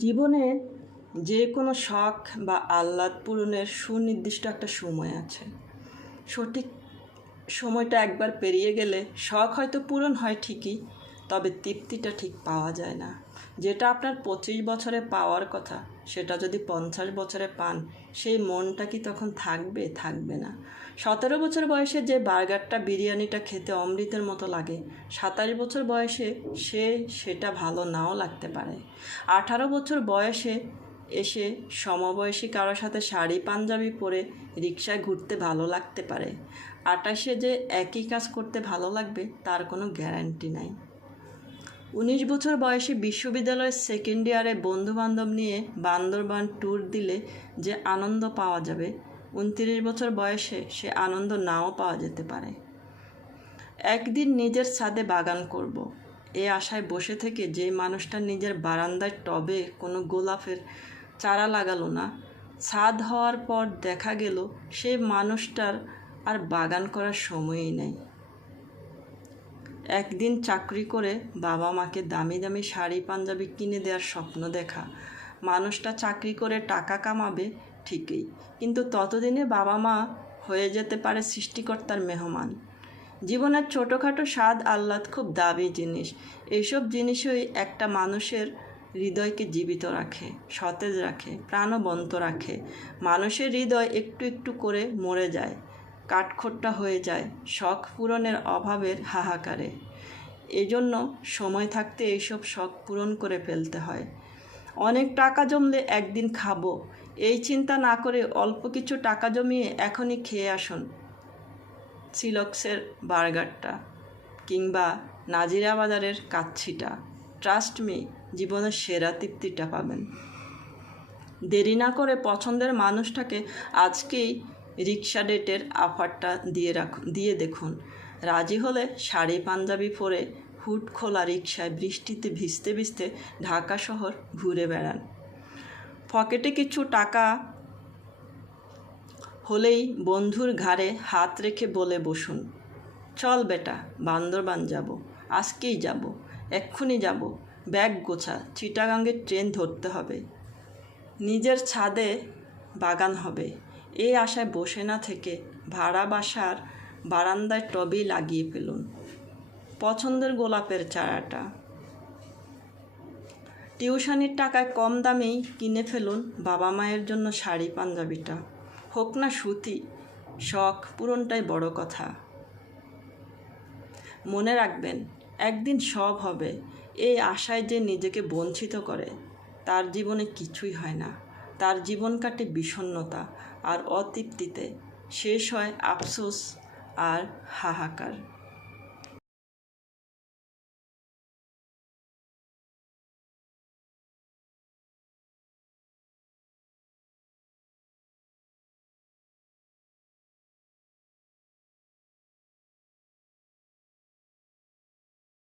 জীবনে যে কোনো শখ বা আহ্লাদ পূরণের সুনির্দিষ্ট একটা সময় আছে। সঠিক সময়টা একবার পেরিয়ে গেলে শখ হয়তো পূরণ হয় ঠিকই, তবে তৃপ্তিটা ঠিক পাওয়া যায় না। যেটা আপনার 25 বছরে পাওয়ার কথা, সেটা যদি 50 বছরে পান, সেই মনটা কি তখন থাকবে না। 17 বছর বয়সে যে বার্গারটা বিরিয়ানিটা খেতে অমৃতের মতো লাগে, 27 বছর বয়সে সেটা ভালো নাও লাগতে পারে। 18 বছর বয়সে এসে সমবয়সী কারোর সাথে শাড়ি পাঞ্জাবি পরে রিকশায় ঘুরতে ভালো লাগতে পারে। 28-এ যে একই কাজ করতে ভালো লাগবে তার কোনো গ্যারান্টি নাই। 19 বছর বয়সে বিশ্ববিদ্যালয়ের সেকেন্ড ইয়ারে বন্ধুবান্ধব নিয়ে বান্দরবান ট্যুর দিলে যে আনন্দ পাওয়া যাবে, 29 বছর বয়সে সে আনন্দ নাও পাওয়া যেতে পারে। একদিন নিজের ছাদে বাগান করব, এই আশায় বসে থেকে যে মানুষটা নিজের বারান্দায় টবে কোনো গোলাপের চারা লাগালো না, ছাদ হওয়ার পর দেখা গেল সেই মানুষটার আর বাগান করার সময়ই নেই। একদিন চাকরি করে বাবা মাকে দামি দামি শাড়ি পাঞ্জাবি কিনে দেওয়ার স্বপ্ন দেখা, মানুষটা চাকরি করে টাকা কামাবে ঠিকই, কিন্তু ততদিনে বাবা মা হয়ে যেতে পারে সৃষ্টিকর্তার মেহমান। জীবনের ছোটোখাটো স্বাদ আহ্লাদ খুব দামি জিনিস। এইসব জিনিসই একটা মানুষের হৃদয়কে জীবিত রাখে, সতেজ রাখে, প্রাণবন্ত রাখে। মানুষের হৃদয় একটু একটু করে মরে যায়, কাঠখোট্টা হয়ে যায় শখ পূরণের অভাবের হাহাকারে। এজন্য সময় থাকতে এইসব শখ পূরণ করে ফেলতে হয়। অনেক টাকা জমলে একদিন খাবো, এই চিন্তা না করে অল্প কিছু টাকা জমিয়ে এখনই খেয়ে আসুন সিলক্সের বার্গারটা কিংবা নাজিরা বাজারের কাচ্ছিটা। ট্রাস্ট মি, জীবনের সেরা তৃপ্তিটা পাবেন। দেরি না করে পছন্দের মানুষটাকে আজকেই রিক্সা ডেটের অফারটা দিয়ে দেখুন। রাজি হলে শাড়ি পাঞ্জাবি পরে হুড খোলা রিক্সায় বৃষ্টিতে ভিজতে ভিজতে ঢাকা শহর ঘুরে বেড়ান। পকেটে কিছু টাকা হলেই বন্ধুর ঘাড়ে হাত রেখে বলে বসুন, চল বেটা, বান্দরবান যাব, আজকেই যাব, এক্ষুনি যাব, ব্যাগ গোছা, চিটাগাঙ্গের ট্রেন ধরতে হবে, নিজের ছাদে বাগান হবে। এই আশায় বসে না থেকে ভাড়া বাসার বারান্দায় টবেই লাগিয়ে ফেলুন পছন্দের গোলাপের চারাটা। টিউশনির টাকায় কম দামেই কিনে ফেলুন বাবা মায়ের জন্য শাড়ি পাঞ্জাবিটা। হোক না সুতি, শখ পূরণটাই বড় কথা। মনে রাখবেন, একদিন সব হবে। এই আশায় যে নিজেকে বঞ্চিত করে, তার জীবনে কিছুই হয় না। তার জীবন কাটে বিষণ্ণতা আর অতৃপ্তিতে, শেষ হয় আফসোস আর হাহাকার।